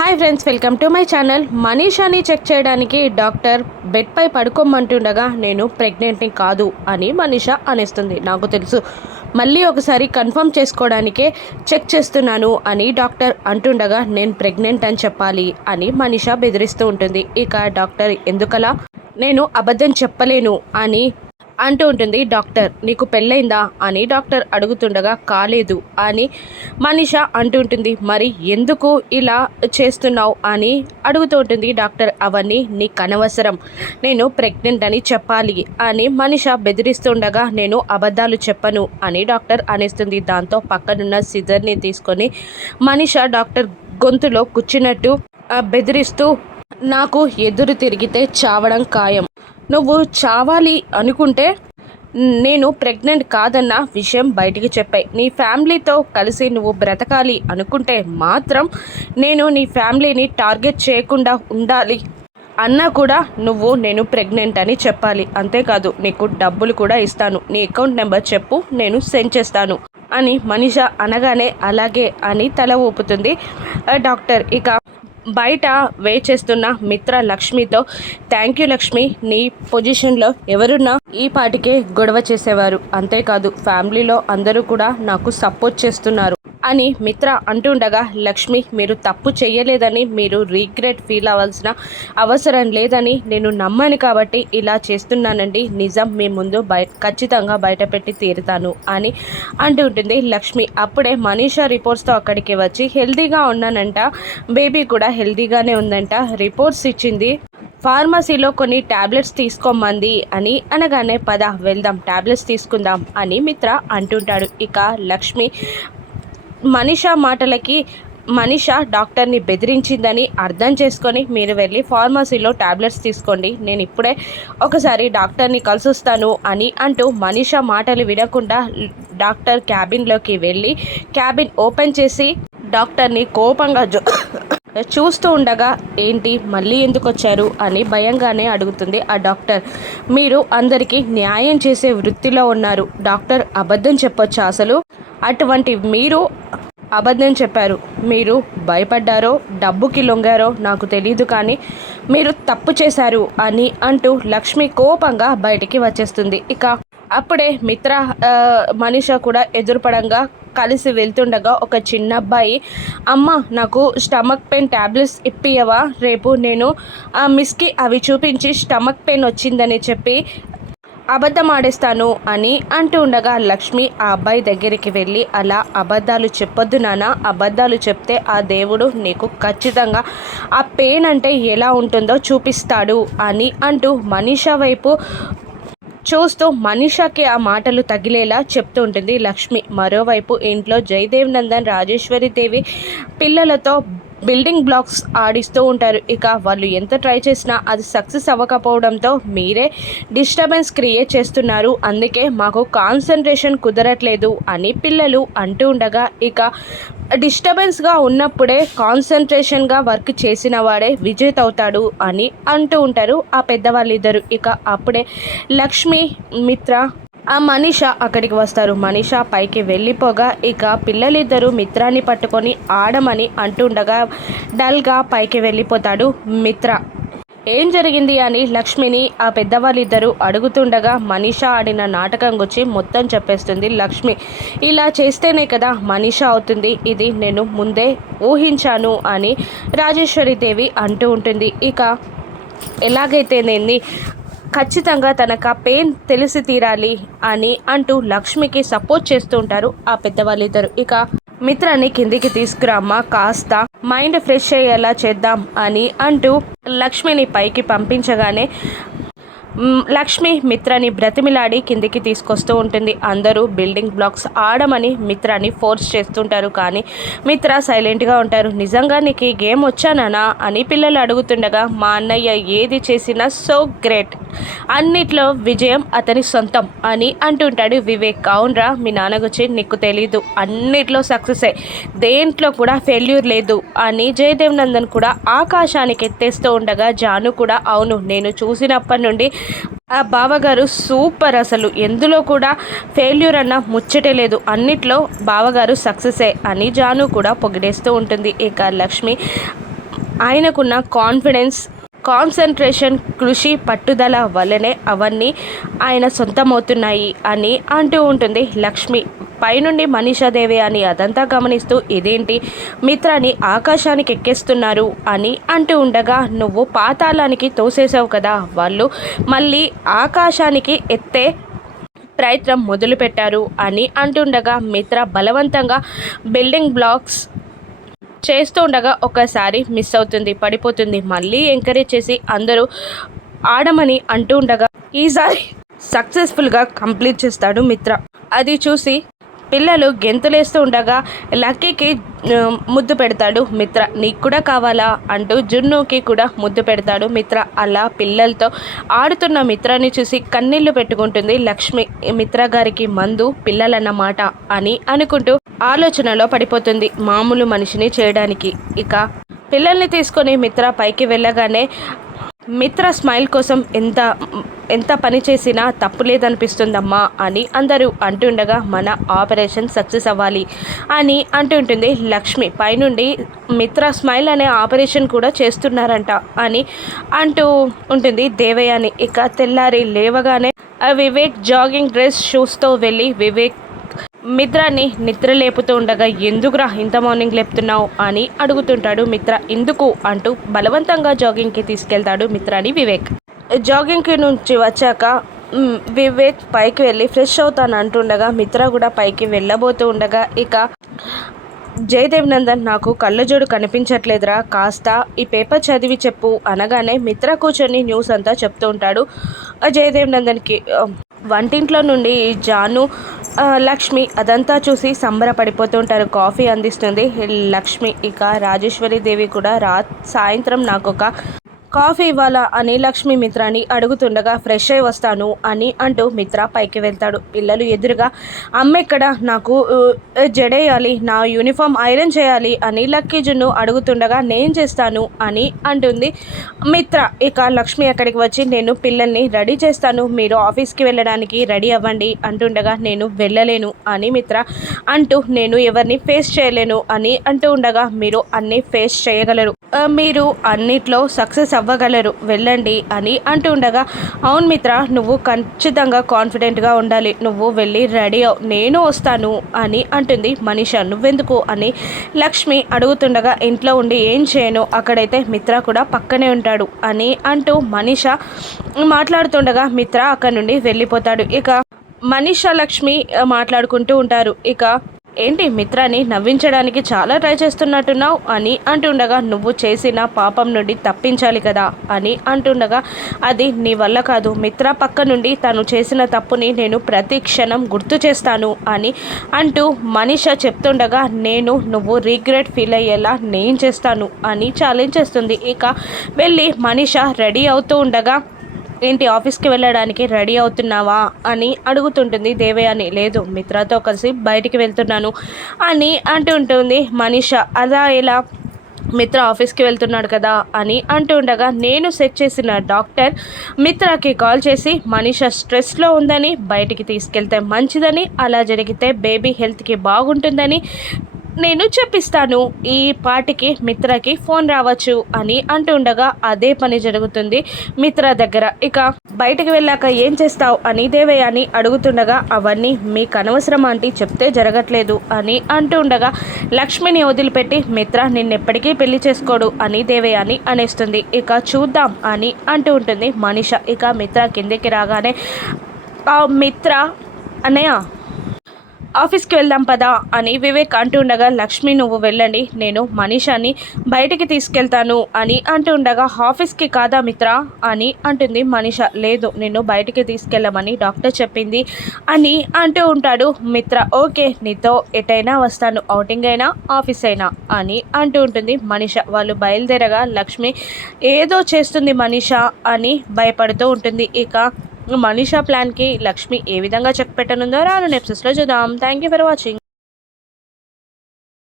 Hi friends, welcome to my channel. మనీషాని చెక్ చేయడానికి డాక్టర్ బెడ్పై పడుకోమంటుండగా నేను ప్రెగ్నెంట్ని కాదు అని మనీషా అనేస్తుంది. నాకు తెలుసు, మళ్ళీ ఒకసారి కన్ఫర్మ్ చేసుకోవడానికే చెక్ చేస్తున్నాను అని డాక్టర్ అంటుండగా నేను ప్రెగ్నెంట్ అని చెప్పాలి అని మనీషా బెదిరిస్తూ ఉంటుంది. ఇక డాక్టర్ ఎందుకలా, నేను అబద్ధం చెప్పలేను అని అంటూ ఉంటుంది. డాక్టర్, నీకు పెళ్ళైందా అని డాక్టర్ అడుగుతుండగా కాలేదు అని మనీషా అంటుంటుంది. మరి ఎందుకు ఇలా చేస్తున్నావు అని అడుగుతూ ఉంటుంది. డాక్టర్, అవన్నీ నీకు అనవసరం, నేను ప్రెగ్నెంట్ అని చెప్పాలి అని మనీషా బెదిరిస్తుండగా నేను అబద్ధాలు చెప్పను అని డాక్టర్ అనేస్తుంది. దాంతో పక్కనున్న సిజర్ని తీసుకొని మనీషా డాక్టర్ గొంతులో కూర్చున్నట్టు బెదిరిస్తూ, నాకు ఎదురు తిరిగితే చావడం ఖాయం, నువ్వు చావాలి అనుకుంటే నేను ప్రెగ్నెంట్ కాదన్న విషయం బయటికి చెప్పాయి, నీ ఫ్యామిలీతో కలిసి నువ్వు బ్రతకాలి అనుకుంటే మాత్రం నేను నీ ఫ్యామిలీని టార్గెట్ చేయకుండా ఉండాలి అన్నా కూడా నువ్వు నేను ప్రెగ్నెంట్ అని చెప్పాలి. అంతేకాదు, నీకు డబ్బులు కూడా ఇస్తాను, నీ అకౌంట్ నెంబర్ చెప్పు, నేను సెండ్ చేస్తాను అని మనీషా అనగానే అలాగే అని తల ఊపుతుంది డాక్టర్. ఇక బయట వెయిట్ చేస్తున్న మిత్ర లక్ష్మితో, థ్యాంక్ యూ లక్ష్మి, నీ పొజిషన్లో ఎవరున్నా ఈ పాటికే గొడవ చేసేవారు, అంతేకాదు ఫ్యామిలీలో అందరూ కూడా నాకు సపోర్ట్ చేస్తున్నారు అని మిత్ర అంటుండగా, లక్ష్మి, మీరు తప్పు చేయలేదని, మీరు రీగ్రెట్ ఫీల్ అవ్వాల్సిన అవసరం లేదని నేను నమ్మాను కాబట్టి ఇలా చేస్తున్నానండి, నిజం మీ ముందు ఖచ్చితంగా బయటపెట్టి తీరుతాను అని అంటుంటుంది లక్ష్మి. అప్పుడే మనీషా రిపోర్ట్స్తో అక్కడికి వచ్చి, హెల్తీగా ఉన్నానంట, బేబీ కూడా హెల్తీగానే ఉందంట, రిపోర్ట్స్ ఇచ్చింది, ఫార్మసీలో కొన్ని ట్యాబ్లెట్స్ తీసుకోమంది అని అనగానే, పద వెళ్దాం ట్యాబ్లెట్స్ తీసుకుందాం అని మిత్ర అంటుంటాడు. ఇక లక్ష్మి మనీషా మాటలకి, మనీషా డాక్టర్ని బెదిరించిందని అర్థం చేసుకొని, మీరు వెళ్ళి ఫార్మసీలో ట్యాబ్లెట్స్ తీసుకోండి, నేను ఇప్పుడే ఒకసారి డాక్టర్ని కలిసొస్తాను అని అంటూ మనీషా మాటలు వినకుండా డాక్టర్ క్యాబిన్లోకి వెళ్ళి క్యాబిన్ ఓపెన్ చేసి డాక్టర్ని కోపంగా చూస్తూ ఉండగా, ఏంటి మళ్ళీ ఎందుకు వచ్చారు అని భయంగానే అడుగుతుంది ఆ డాక్టర్. మీరు అందరికీ న్యాయం చేసే వృత్తిలో ఉన్నారు, డాక్టర్ అబద్ధం చెప్పొచ్చా అసలు, అటువంటి మీరు అబద్ధం చెప్పారు, మీరు భయపడ్డారో డబ్బుకి లొంగారో నాకు తెలీదు, కానీ మీరు తప్పు చేశారు అని అంటూ లక్ష్మి కోపంగా బయటికి వచ్చేస్తుంది. ఇక అప్పుడే మిత్ర మనీషా కూడా ఎదురుపడంగా కలిసి వెళ్తుండగా ఒక చిన్న అబ్బాయి, అమ్మ నాకు స్టమక్ పెయిన్ ట్యాబ్లెట్స్ ఇప్పియవా, రేపు నేను మిస్కి అవి చూపించి స్టమక్ పెయిన్ వచ్చిందని చెప్పి అబద్ధం ఆడేస్తాను అని అంటూ ఉండగా లక్ష్మి ఆ అబ్బాయి దగ్గరికి వెళ్ళి, అలా అబద్ధాలు చెప్పొద్దు నాన్న, అబద్ధాలు చెప్తే ఆ దేవుడు నీకు ఖచ్చితంగా ఆ పెయిన్ అంటే ఎలా ఉంటుందో చూపిస్తాడు అని అంటూ మనీషా వైపు చూస్తూ మనీషాకి ఆ మాటలు తగిలేలా చెప్తూ ఉంటుంది లక్ష్మి. మరోవైపు ఇంట్లో జయదేవ్ నందన్, రాజేశ్వరి దేవి పిల్లలతో బిల్డింగ్ బ్లాక్స్ ఆడిస్తూ ఉంటారు. ఇక వాళ్ళు ఎంత ట్రై చేసినా అది సక్సెస్ అవ్వకపోవడంతో మీరే డిస్టర్బెన్స్ క్రియేట్ చేస్తున్నారు, అందుకే మాకు కాన్సన్ట్రేషన్ కుదరట్లేదు అని పిల్లలు అంటూ ఉండగా, ఇక డిస్టర్బెన్స్గా ఉన్నప్పుడే కాన్సన్ట్రేషన్గా వర్క్ చేసిన వాడే విజేత అవుతాడు అని అంటూ ఉంటారు ఆ పెద్దవాళ్ళిద్దరు. ఇక అప్పుడే లక్ష్మి, మిత్ర, ఆ మనీషా అక్కడికి వస్తారు. మనీషా పైకి వెళ్ళిపోగా ఇక పిల్లలిద్దరూ మిత్రాన్ని పట్టుకొని ఆడమని అంటుండగా డల్గా పైకి వెళ్ళిపోతాడు మిత్ర. ఏం జరిగింది అని లక్ష్మిని ఆ పెద్దవాళ్ళిద్దరూ అడుగుతుండగా మనీషా ఆడిన నాటకం గురించి మొత్తం చెప్పేస్తుంది లక్ష్మి. ఇలా చేస్తేనే కదా మనీషా అవుతుంది, ఇది నేను ముందే ఊహించాను అని రాజేశ్వరి దేవి అంటూ ఉంటుంది. ఇక ఎలాగైతే నేను ఖచ్చితంగా తనకు ఆ పెయిన్ తెలిసి తీరాలి అని అంటూ లక్ష్మికి సపోర్ట్ చేస్తూ ఉంటారు ఆ పెద్దవాళ్ళిద్దరు. ఇక మిత్రాన్ని కిందికి తీసుకురామ్మా, కాస్త మైండ్ ఫ్రెష్ అయ్యేలా చేద్దాం అని అంటూ లక్ష్మిని పైకి పంపించగానే లక్ష్మి మిత్రాన్ని బ్రతిమిలాడి కిందికి తీసుకొస్తూ ఉంటుంది. అందరూ బిల్డింగ్ బ్లాక్స్ ఆడమని మిత్రాన్ని ఫోర్స్ చేస్తుంటారు, కానీ మిత్ర సైలెంట్గా ఉంటారు. నిజంగా నీకు ఈ గేమ్ వచ్చానా అని పిల్లలు అడుగుతుండగా, మా అన్నయ్య ఏది చేసినా సో గ్రేట్, అన్నిట్లో విజయం అతని సొంతం అని అంటుంటాడు వివేక్. అవునరా, మీ నాన్న గురించి నీకు తెలీదు, అన్నిట్లో సక్సెసే, దేంట్లో కూడా ఫెయిల్యూర్ లేదు అని జయదేవ్ నందన్ కూడా ఆకాశానికి ఎత్తేస్తూ ఉండగా జాను కూడా, అవును నేను చూసినప్పటి నుండి ఆ బావగారు సూపర్, అసలు ఎందులో కూడా ఫెయిల్యూర్ అన్న ముచ్చటే లేదు, అన్నిట్లో బావగారు సక్సెసే అని జాను కూడా పొగిడేస్తూ ఉంటుంది. ఇక లక్ష్మి ఆయనకున్న కాన్ఫిడెన్స్, కాన్సన్ట్రేషన్, కృషి, పట్టుదల వల్లనే అవన్నీ ఆయన సొంతమవుతున్నాయి అని అంటూ ఉంటుంది లక్ష్మి. పైనుండి మనీషాదేవి అని అదంతా గమనిస్తూ ఇదేంటి మిత్రాని ఆకాశానికి ఎక్కేస్తున్నారు అని అంటూ ఉండగా, నువ్వు పాతాళానికి తోసేసావు కదా, వాళ్ళు మళ్ళీ ఆకాశానికి ఎత్తే ప్రయత్నం మొదలుపెట్టారు అని అంటుండగా, మిత్ర బలవంతంగా బిల్డింగ్ బ్లాక్స్ చేస్తూ ఉండగా ఒకసారి మిస్ అవుతుంది, పడిపోతుంది. మళ్ళీ ఎంకరేజ్ చేసి అందరూ ఆడమని అంటూ ఉండగా ఈసారి సక్సెస్ఫుల్గా కంప్లీట్ చేస్తాడు మిత్ర. అది చూసి పిల్లలు గెంతులేస్తూ ఉండగా లక్కీకి ముద్దు పెడతాడు మిత్ర. నీకు కూడా కావాలా అంటూ జున్నుకి కూడా ముద్దు పెడతాడు మిత్ర. అలా పిల్లలతో ఆడుతున్న మిత్రాన్ని చూసి కన్నీళ్లు పెట్టుకుంటుంది లక్ష్మి. మిత్ర గారికి మందు పిల్లలన్నమాట అని అనుకుంటూ ఆలోచనలో పడిపోతుంది మామూలు మనిషిని చేయడానికి. ఇక పిల్లల్ని తీసుకొని మిత్ర పైకి వెళ్ళగానే మిత్ర స్మైల్ కోసం ఎంత పని చేసినా తప్పు లేదనిపిస్తుందమ్మా అని అందరూ అంటుండగా, మన ఆపరేషన్ సక్సెస్ అవ్వాలి అని అంటుంటుంది లక్ష్మి. పైనుండి మిత్ర స్మైల్ అనే ఆపరేషన్ కూడా చేస్తున్నారంట అని అంటూ ఉంటుంది దేవయాని. ఇక తెల్లారి లేవగానే వివేక్ జాగింగ్ డ్రెస్ షూస్తో వెళ్ళి వివేక్ మిత్రాన్ని నిద్ర లేపుతూ ఉండగా, ఎందుకురా ఇంత మార్నింగ్ లేపుతున్నావు అని అడుగుతుంటాడు మిత్ర. ఎందుకు అంటూ బలవంతంగా జాగింగ్కి తీసుకెళ్తాడు మిత్రాని వివేక్. జాగింగ్కి నుంచి వచ్చాక వివేక్ పైకి వెళ్ళి ఫ్రెష్ అవుతాను అంటుండగా మిత్ర కూడా పైకి వెళ్ళబోతూ ఉండగా, ఇక జయదేవ్ నందన్ నాకు కళ్ళజోడు కనిపించట్లేదురా, కాస్త ఈ పేపర్ చదివి చెప్పు అనగానే మిత్ర కూర్చొని న్యూస్ అంతా చెప్తూ ఉంటాడు జయదేవ్ నందన్కి. వంటింట్లో నుండి జాను లక్ష్మి అదంతా చూసి సంబరపడిపోతూ ఉంటారు. కాఫీ అందిస్తుంది లక్ష్మి. ఇక రాజేశ్వరి దేవి కూడా సాయంత్రం నాకు ఒక కాఫీ ఇవ్వాలా అని లక్ష్మి మిత్రాని అడుగుతుండగా, ఫ్రెష్ అయి వస్తాను అని అంటూ మిత్ర పైకి వెళ్తాడు. పిల్లలు ఎదురుగా అమ్మ ఎక్కడ, నాకు జడేయాలి, నా యూనిఫామ్ ఐరన్ చేయాలి అని లక్కీ జున్ను అడుగుతుండగా, నేను చేస్తాను అని అంటుంది మిత్ర. ఇక లక్ష్మి అక్కడికి వచ్చి, నేను పిల్లల్ని రెడీ చేస్తాను, మీరు ఆఫీస్కి వెళ్ళడానికి రెడీ అవ్వండి అంటుండగా, నేను వెళ్ళలేను అని మిత్ర అంటూ, నేను ఎవరిని ఫేస్ చేయలేను అని అంటూ ఉండగా, మీరు అన్నీ ఫేస్ చేయగలరు, మీరు అన్నిట్లో సక్సెస్ అవ్వగలరు, వెళ్ళండి అని అంటూ ఉండగా, అవును మిత్ర, నువ్వు ఖచ్చితంగా కాన్ఫిడెంట్గా ఉండాలి, నువ్వు వెళ్ళి రెడీ అవు, నేను వస్తాను అని అంటుంది మనీష. నువ్వెందుకు అని లక్ష్మి అడుగుతుండగా, ఇంట్లో ఉండి ఏం చేయను, అక్కడైతే మిత్ర కూడా పక్కనే ఉంటాడు అని అంటూ మనీష మాట్లాడుతుండగా మిత్ర అక్కడి నుండి వెళ్ళిపోతాడు. ఇక మనీష లక్ష్మి మాట్లాడుకుంటూ ఉంటారు. ఇక ఏంటి మిత్రాన్ని నవ్వించడానికి చాలా ట్రై చేస్తున్నట్టున్నావు అని అంటుండగా, నువ్వు చేసిన పాపం నుండి తప్పించాలి కదా అని అంటుండగా, అది నీ వల్ల కాదు, మిత్ర పక్క నుండి తను చేసిన తప్పుని నేను ప్రతి క్షణం గుర్తు చేస్తాను అని అంటూ మనీష చెప్తుండగా, నువ్వు రిగ్రెట్ ఫీల్ అయ్యేలా నేను చేస్తాను అని ఛాలెంజ్ చేస్తుంది. ఇక వెళ్ళి మనీష రెడీ అవుతూ ఉండగా, ఏంటి ఆఫీస్కి వెళ్ళడానికి రెడీ అవుతున్నావా అని అడుగుతుంటుంది దేవయాని. లేదు, మిత్రతో కలిసి బయటికి వెళ్తున్నాను అని అంటుంటుంది మనీష. అలా ఇలా మిత్ర ఆఫీస్కి వెళ్తున్నాడు కదా అని అంటుండగా, నేను సెట్ చేసిన డాక్టర్ మిత్రకి కాల్ చేసి మనీష స్ట్రెస్లో ఉందని, బయటికి తీసుకెళ్తే మంచిదని, అలా జరిగితే బేబీ హెల్త్కి బాగుంటుందని నేను చెప్పిస్తాను, ఈ పాటికి మిత్రకి ఫోన్ రావచ్చు అని అంటుండగా, అదే పని జరుగుతుంది మిత్ర దగ్గర. ఇక బయటికి వెళ్ళాక ఏం చేస్తావు అని దేవయాని అడుగుతుండగా, అవన్నీ మీకు అనవసరం ఆంటీ, చెప్తే జరగట్లేదు అని అంటుండగా, లక్ష్మిని వదిలిపెట్టి మిత్ర నిన్నెప్పటికీ పెళ్లి చేసుకోడు అని దేవయాని అనేస్తుంది. ఇక చూద్దాం అని అంటూ ఉంటుంది మనీష. ఇక మిత్ర కిందికి రాగానే, మిత్ర అన్నయ్య ఆఫీస్కి వెళ్దాం పదా అని వివేక్ అంటుండగా, లక్ష్మి నువ్వు వెళ్ళండి, నేను మనీషాని బయటికి తీసుకెళ్తాను అని అంటుండగా, ఆఫీస్కి కాదా మిత్ర అని అంటుంది మనీష. లేదు, నేను బయటికి తీసుకెళ్ళమని డాక్టర్ చెప్పింది అని అంటూ ఉంటాడు మిత్ర. ఓకే, నీతో ఎటైనా వస్తాను, అవుటింగ్ అయినా ఆఫీస్ అయినా అని అంటూ ఉంటుంది మనీష. వాళ్ళు బయలుదేరగా లక్ష్మి ఏదో చేస్తుంది మనీష అని భయపడుతూ ఉంటుంది. ఇక మనీషా ప్లాన్కి లక్ష్మి ఏ విధంగా చెక్ పెట్టనుందో రాను ఎపిసోడ్స్లో చూద్దాం. Thank you for watching.